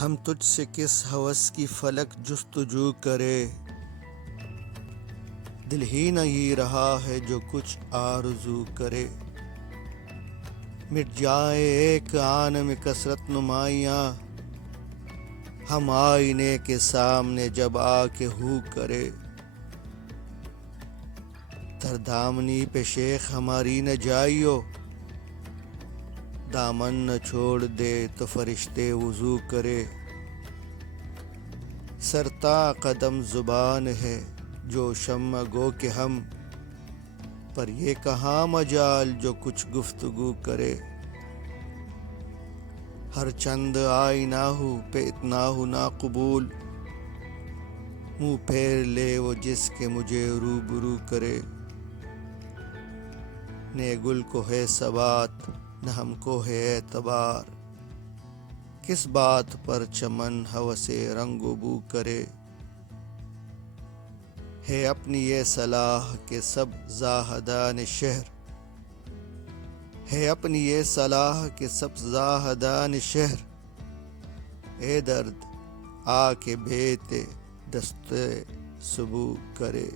ہم تجھ سے کس ہوس کی فلک جستجو کرے، دل ہی نہیں رہا ہے جو کچھ آرزو کرے۔ مٹ جائے ایک آن میں کثرت نمائیاں، ہم آئینے کے سامنے جب آ کے ہو کرے۔ در دامنی پہ شیخ ہماری نہ جائیو، دامن نہ چھوڑ دے تو فرشتے وضو کرے۔ سرتا قدم زبان ہے جو شمع گو کہ ہم، پر یہ کہاں مجال جو کچھ گفتگو کرے۔ ہر چند آئینہ ہو پہ اتنا ہو ناقبول، منہ پھیر لے وہ جس کے مجھے روبرو کرے۔ نہ گل کو ہے ثبات نہ ہم کو ہے اعتبار، کس بات پر چمن ہوس رنگ و بو کرے۔ ہے اپنی یہ صلاح کہ سب زاہدان شہر، ہے اپنی یہ صلاح کہ سب زاہدان شہر، اے درد آ کے بیت دست سبو کرے۔